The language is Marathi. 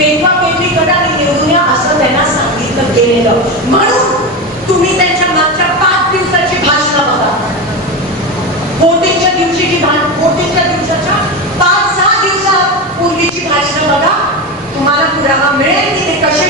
पेटवा पेटवी करा आणि निवडून या असं त्यांना सांगितलं गेलेलं. म्हणून तुम्ही त्यांच्या मागच्या 5 दिवसाची भाषणं बघा. वोटिंगच्या दिवशीची वोटिंगच्या दिवसाच्या 5-6 दिवसापूर्वीची भाषणं बघा. तुम्हाला पुरावा मिळेल की ते कसे